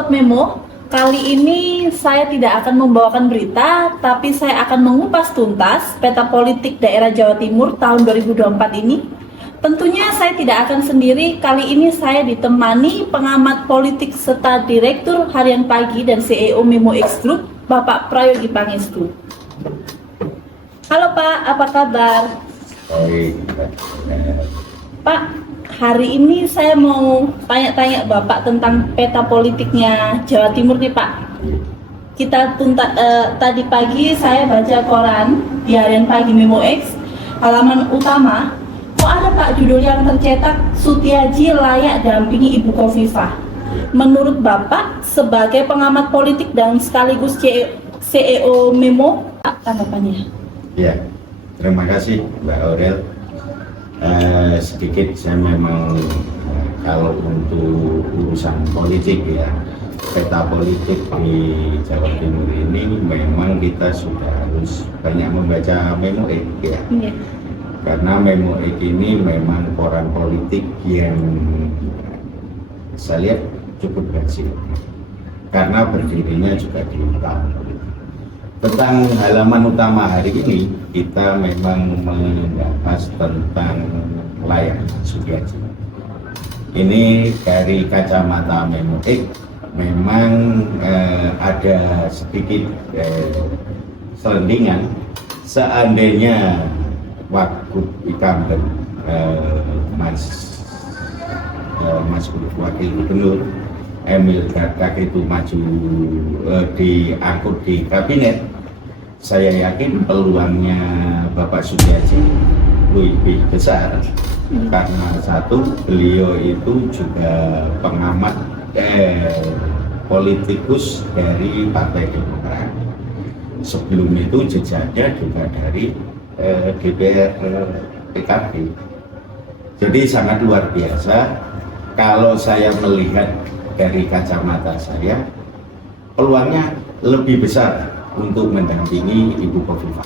Sobat Memo, kali ini saya tidak akan membawakan berita, tapi saya akan mengupas tuntas peta politik daerah Jawa Timur tahun 2024 ini. Tentunya saya tidak akan sendiri, kali ini saya ditemani pengamat politik serta Direktur Harian Pagi dan CEO Memo X Group, Bapak Prayogi Pangestu. Halo Pak, apa kabar? Baik. Pak, hari ini saya mau tanya-tanya Bapak tentang peta politiknya Jawa Timur nih Pak. Tadi pagi saya baca koran di Harian Pagi Memo X, halaman utama, kok ada Pak judul yang tercetak Sutiaji layak dampingi Ibu Khofifah. Menurut Bapak sebagai pengamat politik dan sekaligus CEO Memo, tanggapannya? Ya, terima kasih Mbak Aurel. Sedikit saya memang kalau untuk urusan politik ya, peta politik di Jawa Timur ini memang kita sudah harus banyak membaca Memo X ya. Iya. Karena Memo X ini memang koran politik yang saya lihat cukup berhasil. Karena berdirinya juga di tahun politik. Tentang halaman utama hari ini, kita memang membahas tentang layak Sutiaji. Ini dari kacamata Memo X, memang ada sedikit selendingan. Seandainya Wagub incumbent Mas Wakil Gubernur Emil Dardak itu maju diangkut di kabinet, saya yakin peluangnya Bapak Sutiaji lebih besar karena satu, beliau itu juga pengamat politikus dari Partai Demokrat. Sebelum itu jejaknya juga dari DPR PKB. Jadi sangat luar biasa. Kalau saya melihat dari kacamata saya, peluangnya lebih besar untuk mendampingi Ibu Khofifah.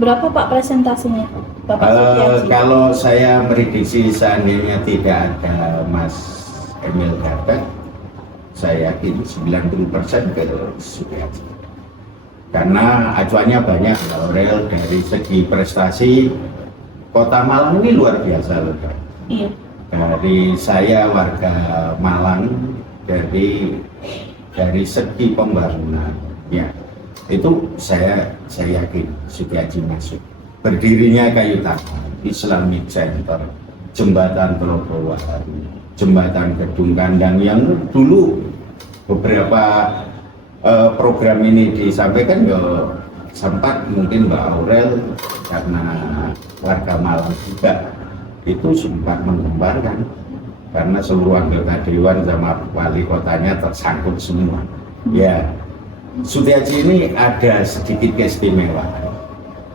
Berapa Pak presentasinya? Bapak Sutiaji? Kalau saya prediksi seandainya tidak ada Mas Emil Dardak, saya yakin 90% ke Sutiaji. Karena acuannya banyak, Aurel, dari segi prestasi, Kota Malang ini luar biasa loh. Iya. Dari saya warga Malang, dari segi pembangunan ya itu saya yakin Sutiaji masuk. Berdirinya Kayu Taman, Islamic Center, Jembatan Trotoar, Jembatan Gedung Kandang yang dulu beberapa program ini disampaikan ya sempat mungkin Mbak Aurel karena warga Malang juga itu sempat menggembarkan karena seluruh anggota dewan sama wali kotanya tersangkut semua. Ya, Sutiaji ini ada sedikit keistimewaan.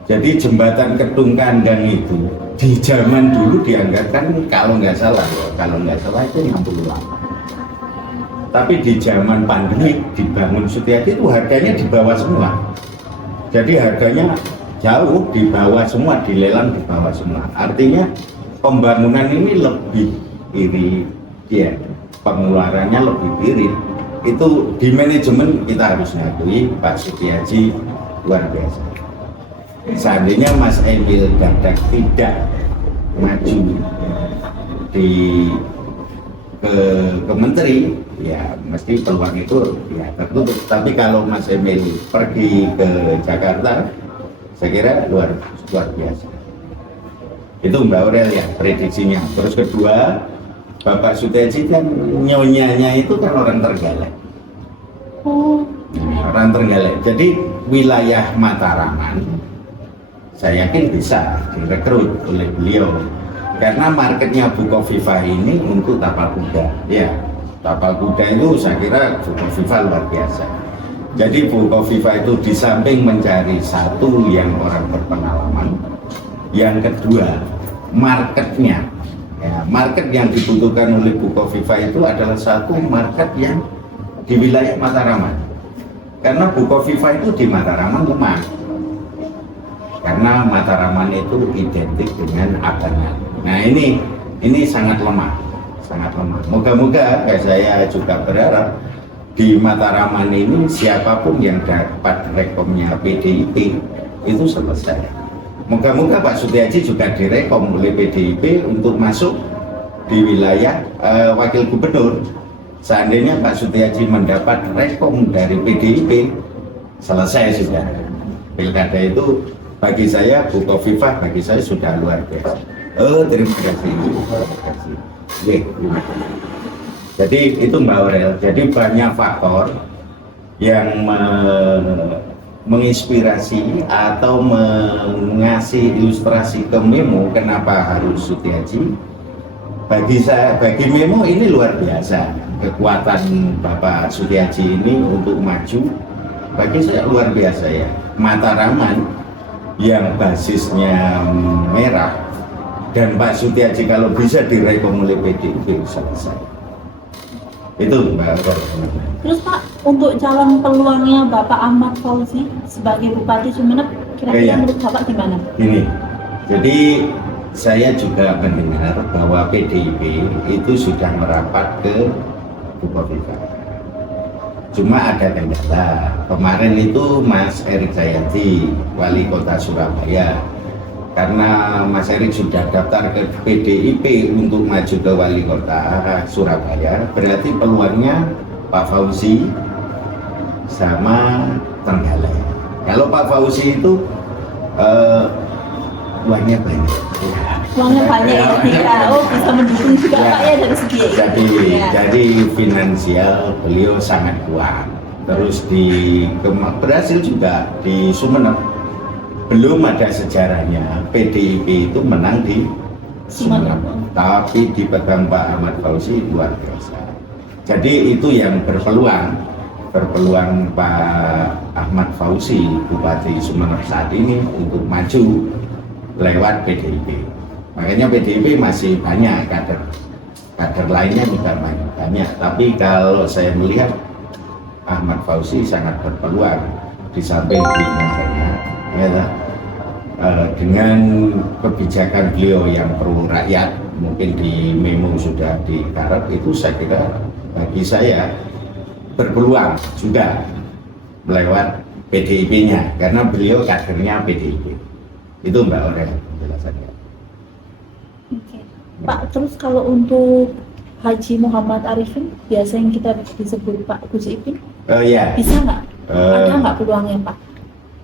Jadi jembatan Kedung Kandang itu di zaman dulu dianggarkan kalau nggak salah itu 68. Tapi di zaman pandemi dibangun Sutiaji itu harganya di bawah semua. Jadi harganya jauh di bawah semua, dilelang di bawah semua. Artinya pembangunan ini lebih irit, ya, pengeluarannya lebih irit. Itu di manajemen kita harus mengakui Pak Sutiaji luar biasa. Seandainya Mas Emil Dardak tidak maju ke menteri, ya mesti peluang itu ya tertutup. Tapi kalau Mas Emil pergi ke Jakarta, saya kira luar biasa. Itu Mbak Aurel ya prediksinya. Terus kedua, Bapak Sutiaji kan nyonyanya itu kan orang Trenggalek. Orang Trenggalek. Jadi wilayah Mataraman saya yakin bisa direkrut oleh beliau. Karena marketnya Bu Khofifah ini untuk tapal kuda. Ya, tapal kuda itu saya kira Bu Khofifah luar biasa. Jadi Bu Khofifah itu di samping mencari satu yang orang berpengalaman, yang kedua marketnya, ya, market yang dibutuhkan oleh Bu Khofifah itu adalah satu market yang di wilayah Mataraman. Karena Bu Khofifah itu di Mataraman lemah. Karena Mataraman itu identik dengan Abangan. Nah ini sangat lemah. sangat lemah. Moga-moga saya juga berharap di Mataraman ini siapapun yang dapat rekomnya PDIP itu selesai. Moga-moga Pak Sutiaji juga direkom oleh PDIP untuk masuk di wilayah wakil gubernur. Seandainya Pak Sutiaji mendapat rekom dari PDIP, selesai sudah. Pilkada itu bagi saya, Bu Khofifah bagi saya sudah luar biasa. Terima kasih. Terima kasih. Jadi itu Mbak Aurel. Jadi banyak faktor yang menginspirasi atau mengasih ilustrasi ke Memo kenapa harus Sutiaji. Bagi saya, bagi Memo ini luar biasa. Kekuatan Bapak Sutiaji ini untuk maju bagi saya luar biasa ya. Mataraman yang basisnya merah dan Pak Sutiaji kalau bisa direkom oleh PDIP selesai. Itu Mbak. Terus Pak, untuk calon peluangnya Bapak Ahmad Fauzi sebagai Bupati Sumeneb, kira-kira menurut Bapak gimana? Ini, jadi saya juga mendengar bahwa PDIP itu sudah merapat ke Bu Khofifah. Cuma ada kendala. Kemarin itu Mas Erik Jayadi, Wali Kota Surabaya, karena Mas Erik sudah daftar ke PDIP untuk maju ke Wali Kota Surabaya, berarti peluangnya Pak Fauzi sama Trenggalek. Kalau Pak Fauzi itu uangnya banyak. Uangnya banyak ya, bisa mendukung juga Pak ya dari segi jadi finansial beliau sangat kuat. Terus berhasil juga di Sumeneb. Belum ada sejarahnya PDIP itu menang di Sumeneb, tapi dipegang Pak Ahmad Fauzi luar biasa. Jadi itu yang berpeluang Pak Ahmad Fauzi Bupati Sumeneb saat ini untuk maju lewat PDIP. Makanya PDIP masih banyak kader lainnya juga banyak. Tapi kalau saya melihat Ahmad Fauzi sangat berpeluang di samping beliaunya, ya, dengan kebijakan beliau yang pro rakyat, mungkin di Memo sudah digarap, itu saya kira bagi saya berpeluang juga melewat PDIP-nya karena beliau kadernya PDIP. Itu Mbak Aurel penjelasannya. Oke. Pak, terus kalau untuk Haji Muhammad Arifin, biasa yang kita disebut Pak Gus Ipin, bisa nggak? Ada nggak peluangnya Pak?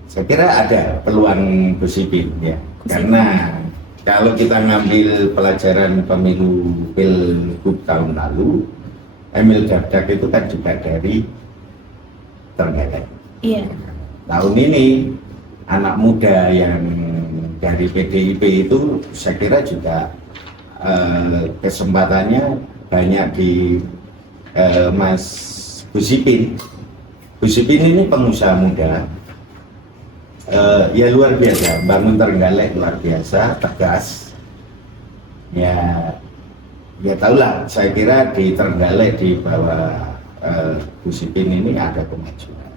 Saya kira ada peluang Gus Ipin ya, karena kalau kita ngambil pelajaran pemilu Pilgub tahun lalu, Emil Dardak itu kan juga dari Trenggalek. Iya. Tahun ini anak muda yang dari PDIP itu saya kira juga kesempatannya banyak di Mas Gus Ipin. Gus Ipin ini pengusaha muda, ya luar biasa, bangun Trenggalek luar biasa, tegas. Ya tahulah, saya kira di Trenggalek di bawah Gus Ipin ini ada kemajuan.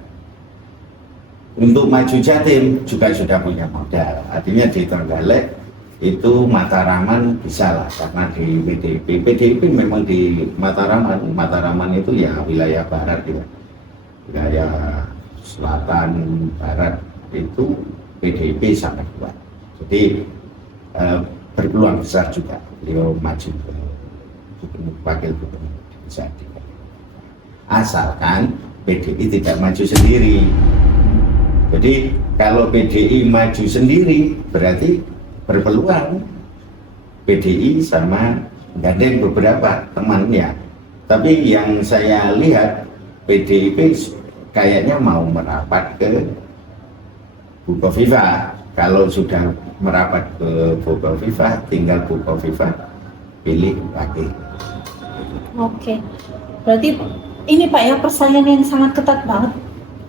Untuk maju Jatim juga sudah punya modal, artinya di Trenggalek itu Mataraman bisa lah, karena di PDIP memang di Mataraman itu ya wilayah barat ya, wilayah selatan barat itu PDIP sangat kuat, jadi berpeluang besar juga beliau maju ke wakil gubernur bisa asalkan PDI tidak maju sendiri. Jadi kalau PDI maju sendiri berarti berpeluang PDI sama gandeng beberapa temannya. Tapi yang saya lihat PDIP kayaknya mau merapat ke Bu Khofifah. Kalau sudah merapat ke Bu Khofifah, tinggal Bu Khofifah pilih wakil. Oke, berarti ini Pak ya persaingan yang sangat ketat banget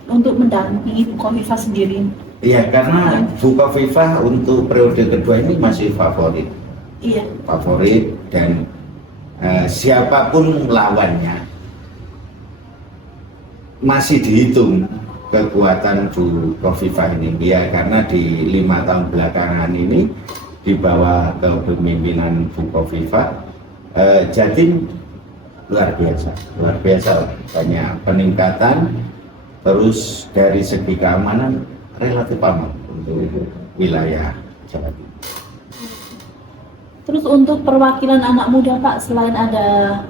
untuk mendampingi Bu Khofifah sendiri. Iya, karena Bu Khofifah untuk periode kedua ini masih favorit. Iya. Favorit dan siapapun lawannya masih dihitung kekuatan Bu Khofifah ini. Ya, karena di 5 tahun belakangan ini di bawah kepemimpinan Bu Khofifah Jatim luar biasa banyak peningkatan. Terus dari segi keamanan relatif aman untuk wilayah Jawa Timur. Terus untuk perwakilan anak muda Pak, selain ada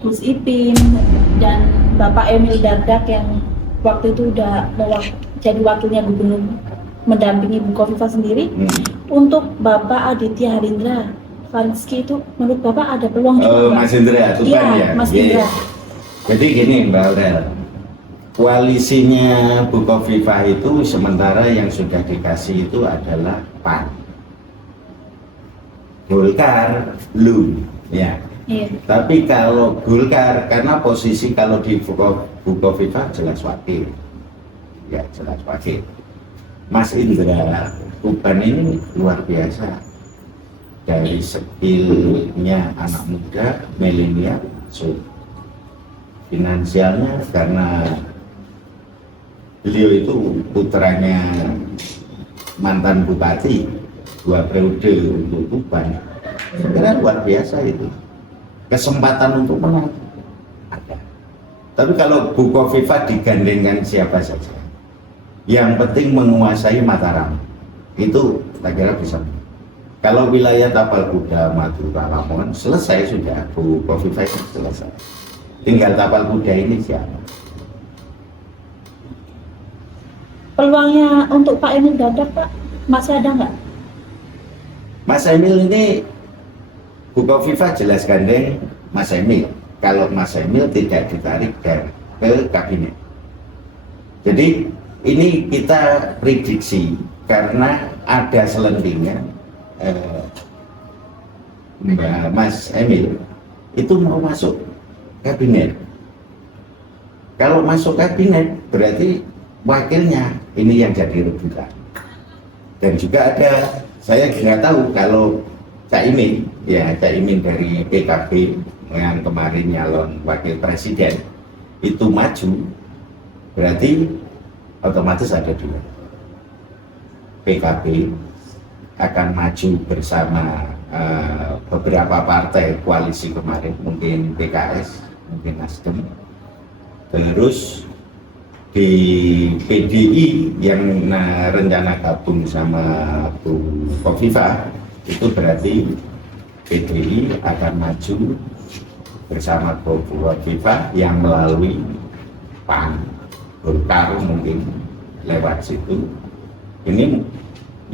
Gus Ipin dan Bapak Emil Dardak yang waktu itu udah jadi wakilnya gubernur mendampingi Bu Kofifa sendiri, untuk Bapak Aditya Harindra Farizky itu menurut Bapak ada peluang juga Pak? Mas Indra, Tuban Iya, ya? Mas Indra. Jadi gini Mbak Aurel, koalisinya Bu Kofifa itu sementara yang sudah dikasih itu adalah PAN, Golkar, LUM, ya. Iya. Tapi kalau Golkar, karena posisi kalau di Bu Kofifa jelas wakil, ya jelas wakil. Mas Indra Tuban ini luar biasa dari skillnya anak muda, milenial, finansialnya karena beliau itu putranya mantan bupati 2 periode untuk Tuban. Karena luar biasa itu, kesempatan untuk menang ada. Tapi kalau Bu Kofifa digandengkan siapa saja, yang penting menguasai Mataram, itu saya kira bisa. Kalau wilayah Tapal Kuda, Madura, Lamongan selesai sudah, Bu Kofifa itu selesai. Tinggal Tapal Kuda ini siapa? Peluangnya untuk Pak Emil Dardak Pak, masih ada nggak? Mas Emil ini, Bu Kofifa jelas gandeng Mas Emil. Kalau Mas Emil tidak ditarik ke kabinet. Jadi ini kita prediksi karena ada selentingan Mas Emil itu mau masuk kabinet. Kalau masuk kabinet berarti wakilnya ini yang jadi rebutan. Dan juga ada, saya nggak tahu kalau Cak Imin dari PKB yang kemarin nyalon wakil presiden itu maju, berarti otomatis ada 2. PKB akan maju bersama beberapa partai koalisi kemarin, mungkin PKS, mungkin Nasdem. Terus di PDI yang rencana gabung sama Bu Kofifa, itu berarti PDI akan maju bersama Bu Kofifa yang melalui PAN, Golkar mungkin lewat situ. Ini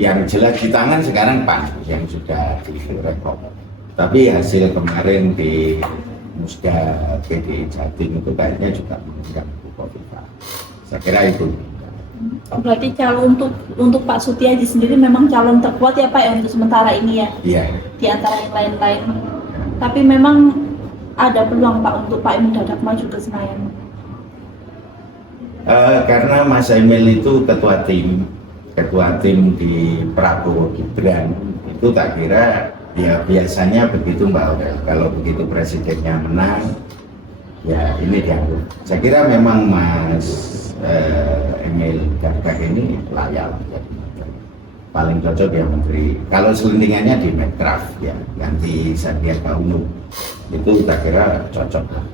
yang jelas di tangan sekarang PAN yang sudah direkom. Tapi hasil kemarin di Musda PDI Jatim itu kayaknya juga mengundang Bu Kofifa. Saya kira itu. Berarti calon untuk Pak Sutiaji sendiri memang calon terkuat ya Pak ya untuk sementara ini ya? Iya. Di antara yang lain-lain. Tapi memang ada peluang Pak untuk Pak Emil Dardak maju ke Senayan. Karena Mas Emil itu ketua tim di Prabowo Gibran, itu tak kira ya biasanya begitu Mbak Aurel. Kalau begitu presidennya menang, ya ini diambil. Saya kira memang Mas Emil Dardak ini layak jadi menteri. Paling cocok ya menteri. Kalau selentingannya di Mekraf ya, ganti Sandiaga Uno, itu tak kira cocok lah.